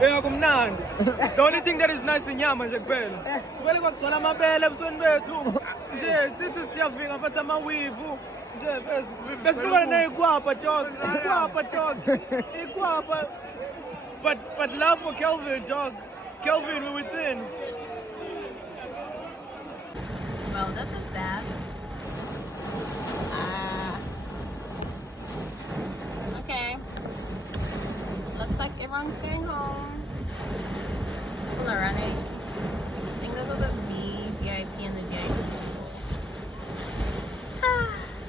Yeah, kumnandi. The only thing that is nice inyama nje kuphela. Kumele kwagcwala amabele ebusweni bethu. Nje sithi siyavika phatha amawivu. Nje besihlukana neyikwapa dog. Ikwapa dog. Ikwapa. But love for Kelvin, dog. Kelvin, we're within. Well, this is bad. Okay. Looks like everyone's going home. People are running. I think this was a VIP and the VIP.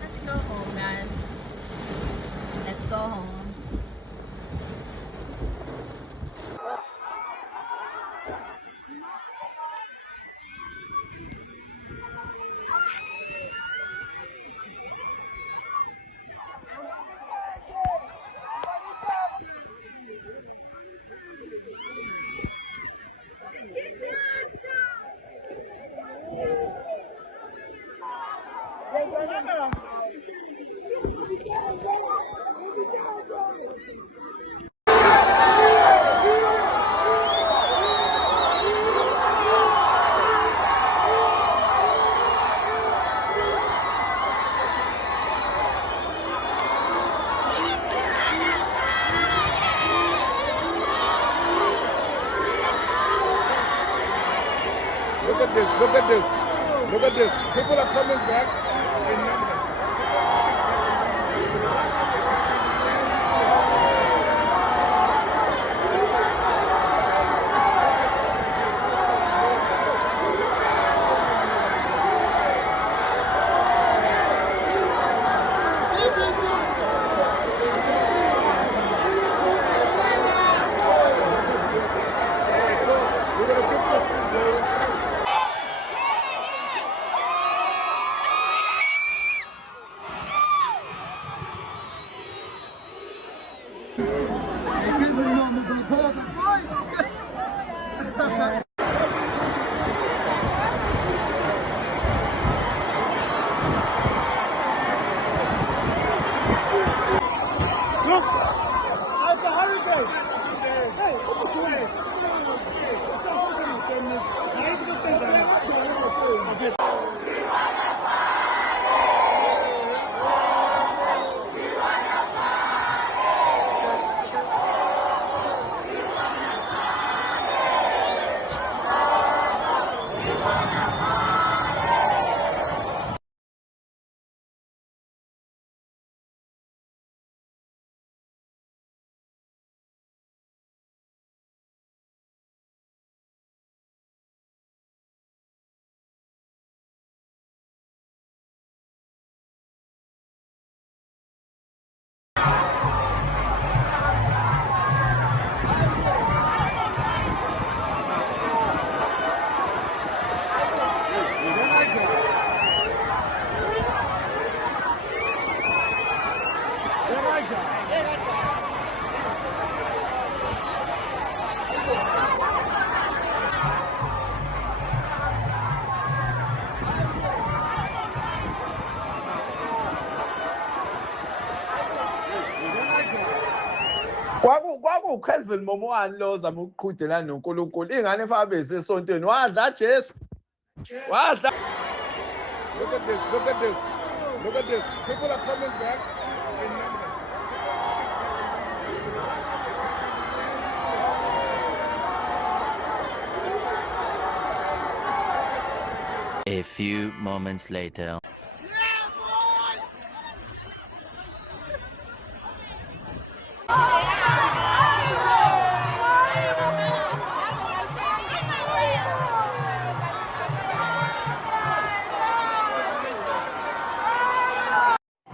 Let's go home, guys. Let's go home. Look at this, look at this, look at this. People are coming back in numbers. Look! That's a hurricane! Hey, what are you doing? It's a hurricane! I need to go say that. KwakuKelvin Momowani lo ozama ukuqhudelana noNkulunkulu ingane efabe esesontweni wadla Jesu wadla. Look at this, look at this, look at this. People are coming back in numbers. A few moments later.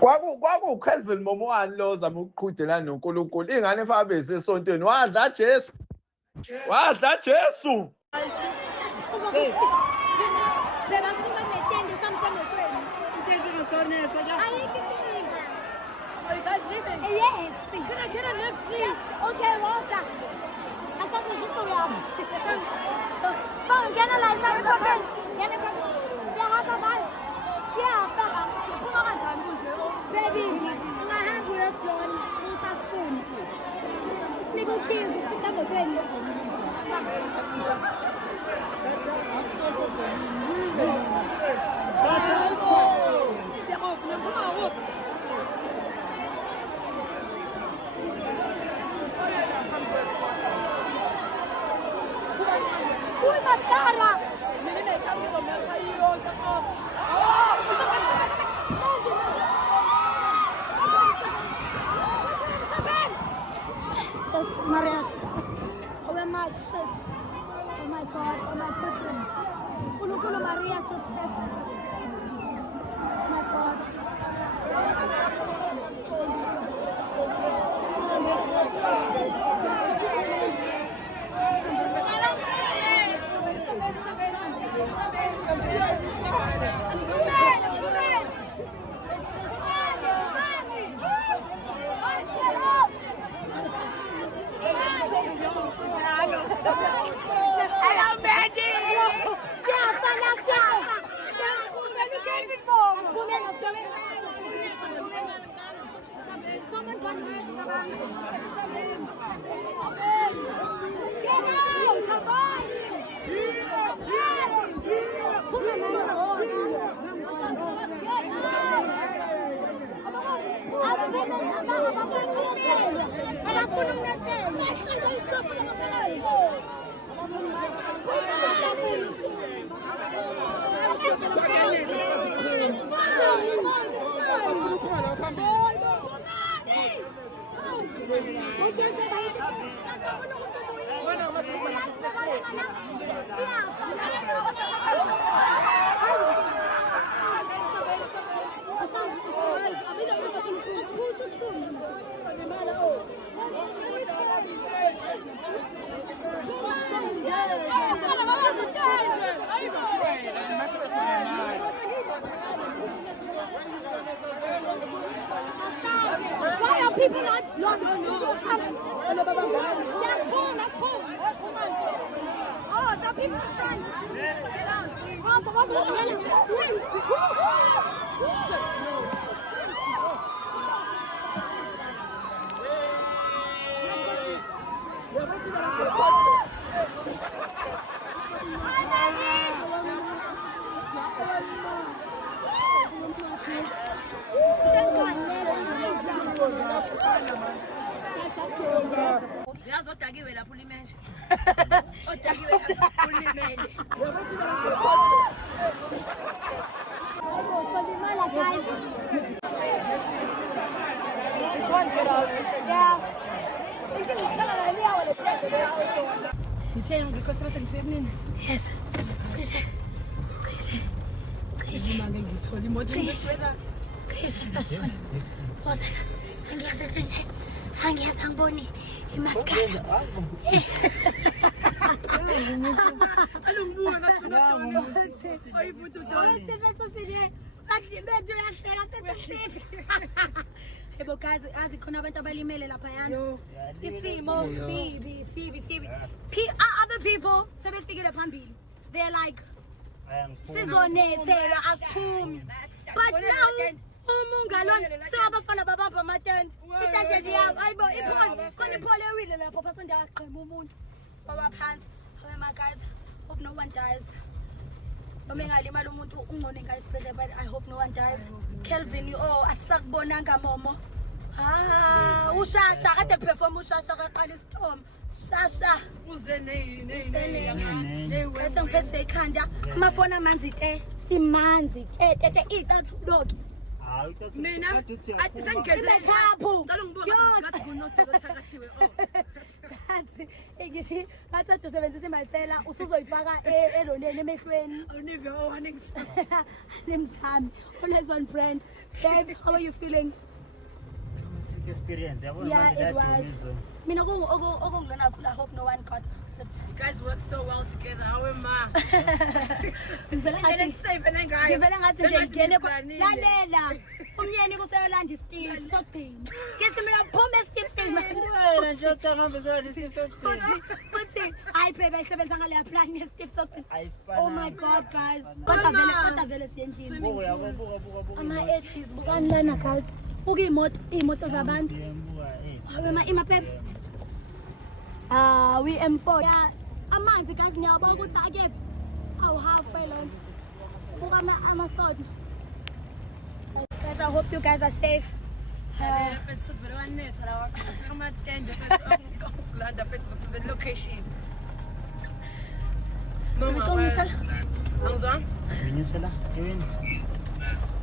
KwakuKelvin Momowani lo ozama ukuqhudelana noNkulunkulu ingane efabe esesontweni wadla Jesu wadla Jesu. Are you guys leaving? Yes. Can I get a lift, please? Okay, Rosa. Asante juste là. Fang, gana la isa kopen. Gana kopen. Siyahamba manje. Siyahamba. Siphuma kanjani kunje? Baby, ungahamba uyosilona usasifuni. Nigga kills, you sit down again. Uy, mascara! Just mariachi. Oh my shit. Oh my god. Oh my goodness. Kulu mariachi special. Oh my god. Someone got hurt. Get out! Come on! Why are people not? That's boom. Oh, the people in front. Oh, the one with Yazi odakiwe lapho ulimele. Odakiwe lapho ulimele. Guys. Can't get out. Yeah. You saying the customer said feminine? Yes. Angiyazi angiboni imaskara. Yebo guys, azikhona abantu abalimele lapha yana. Isimo sibi. Other people sebefikile phambili. They're like sizonethela asiphumi. But now umungalona sebafana babamba amatent. Itente liyabo ayibo iphole ewile lapho phansi ndiyaqhema umuntu. Baba phansi. My guys, hope no one dies. But I hope no one dies. Kelvin, you asakubonanga momo. Ushasha kade perform ushasha kaqala isithombe. Shasha Ngiphethe ikhanda amafoni amanzi te simanzi te itathu lokho. Mina sengigeze ekhapho. Ngicela ngibone ngathi kunodokotela thakathiwe That's ngithi bathi usebenzisa imathela usuzoyifaka eloneni emehlweni. Univia warnings. Nemzami always on brand. Babe, how are you feeling? Experience. Yeah, it was. Mina okungena khulu, I hope no one got hurt. You guys work so well together. How am I? Ngivele ngathi nje ngene lalela. Umyeni kuseyolanda iSteve sogcina. Ngithi mina phuma eSteve Wena nje uthanga zona iSteve. Futhi hayi babe isebenza ngale plan yeSteve sogcina. Oh my god guys. Kodwa vele siyendlini. Buka. Ama edges bukani lana guys. Buka imoto zabantu. Wema ima babe. We M4. Yeah, amanzi guys ngiyabona ukuthi akephi. Awu halfway lona. Buka ama-soda. Guys, I hope you guys are safe.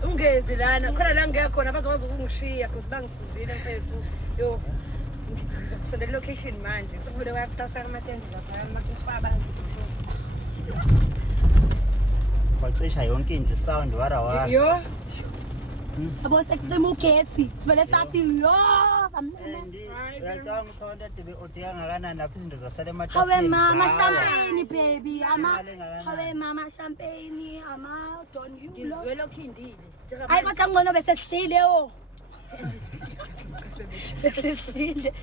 Ungezi lana khona la ngekhona bazokwazi ukungishiya because bangisizile mfethu yo ngizokusendela location manje sekuvele wayakutasela amatende lapha makufa abantu Kwacisha yonke into sound wara yo Abo sekucima ugesi. Sivele sathi yo uyacanga sound ade odinga kanani lapho izinto zasale Hawe mama champagne baby. Hawe mama champagne Don Hugo. ngizwela okhindile Hayi kodwa ngcono bese sihlile o. Bese sihlile.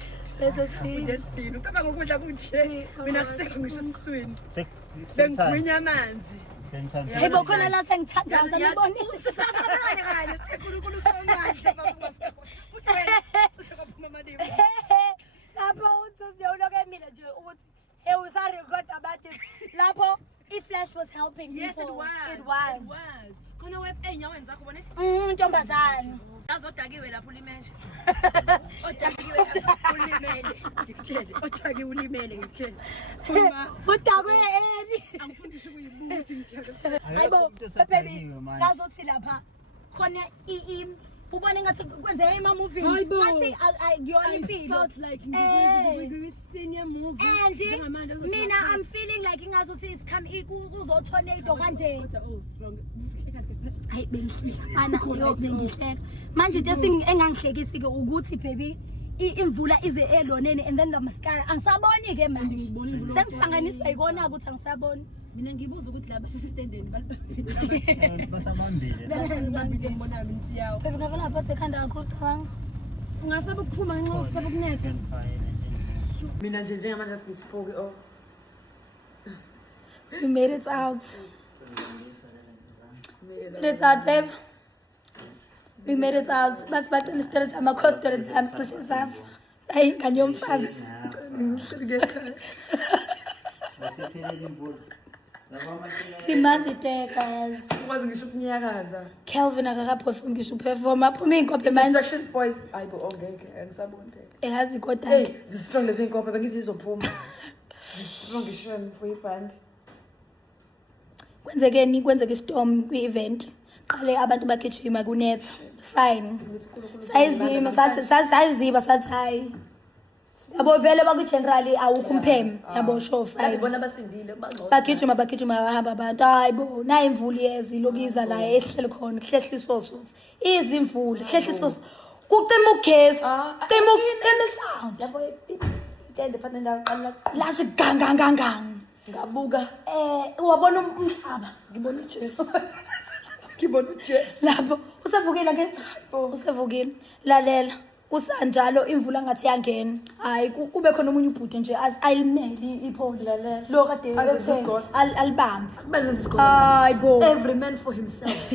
Destin ucabanga ukudla kunje mina kusekho ngisho esiswini sengikhwinya bengigwinya amanzi Hey bokhona la sengithandaza ngibonile. Sisazakanye kanye sikukhulu usonyahle bakumasiko uthi wena ushakaphuma amalimi Lapho uthi usiyoloke emile nje ukuthi hey usarecord about it. Lapho iFlash was helping yes it people. was it was khona web enyaweni zakho bona Ntombazana. azodakiwe lapho ulimele odakiwe lapho ulimele ngikutshele odakiwe ulimele ngikutshele Udakwe eni. angifundisi ukuyibuthi ngitshele Hayibo baby ngazothi lapha khona ubone ngathi kwenzeka ema-movie ngathi ngiyona impilo senior movie and mina I'm feeling like ingazuthi it's come uzotornado kanje hayi bengihlekana yo bengihleka manje into engangihlekisi ke ukuthi baby imvula ize eloneni and then ngamaskara angisaboni ke manje sengisanganiswa ikona ukuthi angisaboni mina ngibuza ukuthi laba sisistendeni basabambile ngibona imithi yawo baby ngavela ngaphathe ekhanda kakhulu cabanga ungasaba ukuphuma ngenxa usaba kunetha mina nje njengamanje athi ngisifoke we made it out babe we made it out bathi bacela story time akho story time cishe safa hayi nganye umfazi Simanzi guys. ukwazi ngisho ukunyakaza Kelvin akakaperform ngisho perform aphuma inkophe manje. Section boys ayibo ongeke angisaboni Eyazi kodwa ke. zistrong lezi inkophe bengizizophuma zistrong ngisho for iband Kwenzeke istorm kwi-event. Qale abantu bagijima kunetha. Fine. Sayizima sathi hayi. Yabo vele bakugenerally awukho umpheme yabo show fine. bona basindile Bagijima bahamba abantu hayibo na imvula yezilokiza la esihlele khona kuhlehlisoso. Izimvula kuhlehlisoso. Kucima ugesi. Cima sound. yabo itende phansi ndaqala Lathi gangangangang. ngabuka Wabona umhlaba. ngibona uJesu ngibona uJesu Lapho usevukile ngethi usevukile lalela kusanjalo imvula ngathi yangena hayi kube khona umunye ubhuti nje ayilimele ipholi lalela lo kade alibamba benze isikole hayibo every man for himself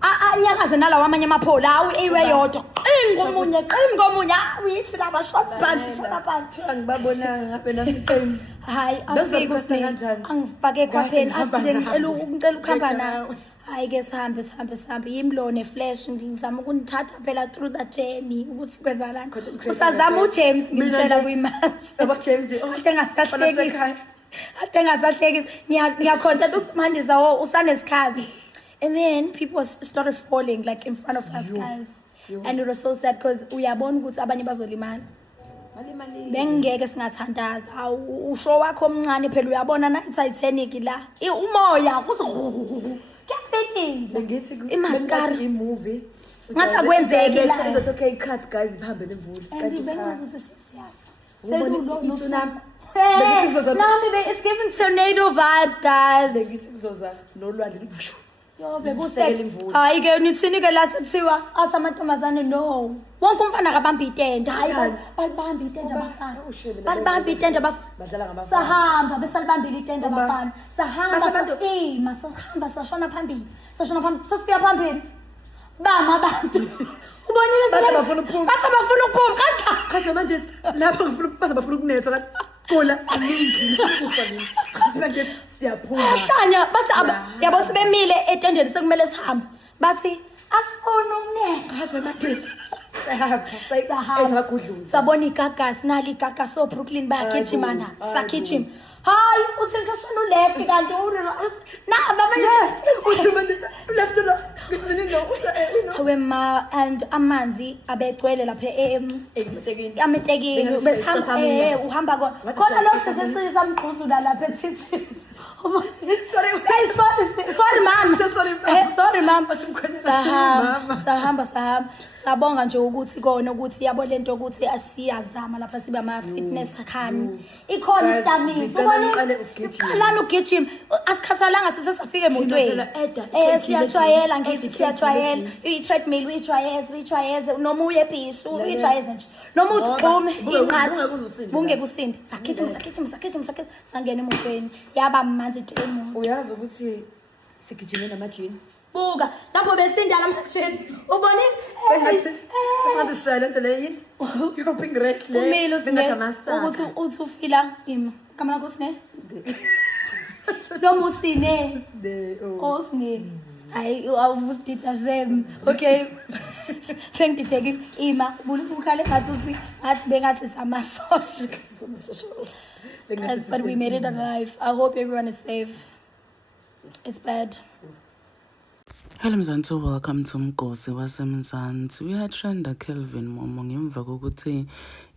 anyakaze nalawa amanye amaphola awu iwe yodwa qini komunye uyithi laba short pants angibabonanga ngabe nasiqembu hayi Bezofika afike kanjani? angifake khwapheni Hamba athi nawe. ngicela ukuhamba Bheka nawe nawe. hayi ke sihambe yimlone flash ngizama ukunithatha phela through the journey ukuthi kwenzakalani usazama uJames ngitshela kuyimanje James ade ngasahlekisi ngiyakhonta ukuthi manje zawo usanesikhathi and then people started falling like in front of us guys and it was so sad because uyabona ukuthi abanye bazolimala bengeke singathandaza usho wakho omncane phela uyabona na Titanic la umoya uthi kuyafiniza ngithi imaskara movie ngathi akwenzeki la izothi okay cut guys ihambe nemvula and bengazuthi siyafa Ubone tsunami Bengithi kuzoza- no it's giving tornado vibes guys ngithi kuzoza nolwandle yo Sekela bekuseke imvula. hayi ke nithini ke la sethiwa athi amantombazane no wonke umfana akabamba itende hayi balibamba itende abafana balibamba itende abafana badlala ngamavalo. sahamba besalibambile itende abafana sahamba sahamba sashona phambili sasifika phambili bama abantu ubonile Bathi abafuna ukuphuma. bathi abafuna ukuphuma kanjani Khathi manje lapho ngifuna bafuna ukunetha ngathi Pula amingi ngifuni sibe siyaphuma. Kanya bathi yabo sibemile etendeni sekumele sihambe. Bathi asifuni ukunene. Hasho bathisi. Sahamba. Sabona igagasi nali igagasi so Brooklyn bayagijima na. Sagijima. Hayi uthi sesona uleft kanti na baba uthi mandisa left lo ngithi mina hawe ma and amanzi abegcwele lapha emetekini besihamba uhamba khona lo sesicisa amgquzula lapha eThithini. Sorry mama sahamba sabonga nje ukuthi kona ukuthi yabo lento ukuthi asiyazama lapha sibe ama fitness khani ikhona stamina lana ugijima asikhathalanga sesafika emotweni siyajwayela ngithi siyajwayela i-treadmill uyijwayeze noma uye ebhishi uyijwayeze nje noma uqhume inqathi bungekusindi sagijima sangena emotweni yaba manzi temu. Uyazi ukuthi sigijime namajini. Buka lapho besinda lamajini ubone ngathi silent leyin yopping race le umilo ukuthi uthi ufila ima kama lakho sine noma usine osine hayi awuvusitita jem okay sengiditheke ima bukhale ngathi bengathi samasosha but we made it alive. I hope everyone is safe. It's bad. Hello Mzansi, welcome to Mgosi waseMzansi. We had Trenda Kelvin Momo ngemva kokuthi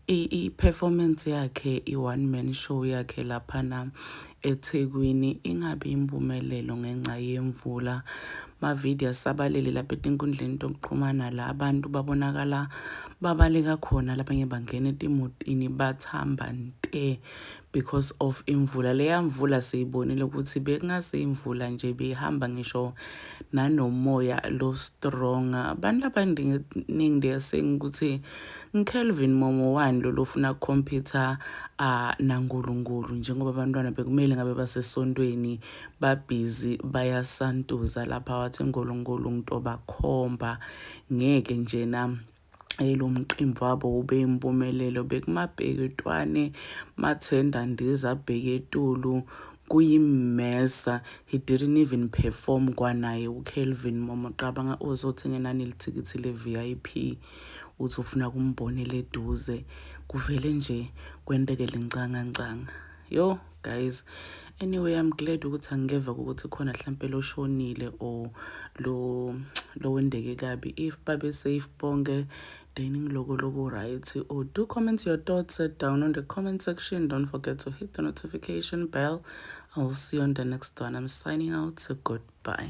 i-performance yakhe i-one man show yakhe laphana eThekwini ingabe impumelelo ngenxa yemvula. Ma video sabalele lapha etinkundleni zokuxhumana la abantu babonakala babaleka khona labanye bangena etimotini bathamba nte because of imvula. Leya mvula seyibonile ukuthi bekungase imvula nje behamba ngisho nanomoya lo strong. Abantu abaningi they saying ukuthi Kelvin Momo wani lo lofuna computer naNkulunkulu njengoba abantwana bekumele ngabe basesondweni babhizi bayasantuza lapha wathi uNkulunkulu nto bakhomba ngeke nje na lo mqimbo wabo ube impumelelo bekumabheketwane mathenda ndiza bheketulu kuyimesa. He didn't even perform kwanaye uKelvin Momo qabanga uzothenga nani lithikithi le VIP uthi ufuna kumbonela eduze kuvele nje kwenteke lencanga. Yo guys, anyway I'm glad ukuthi angeva ukuthi khona mhlambe lo shonile or lo wendeke kabi. If babe safe bonke then ngiloko right, or do comment your thoughts down on the comment section. Don't forget to hit the notification bell. I'll see you on the next one. I'm signing out, so goodbye.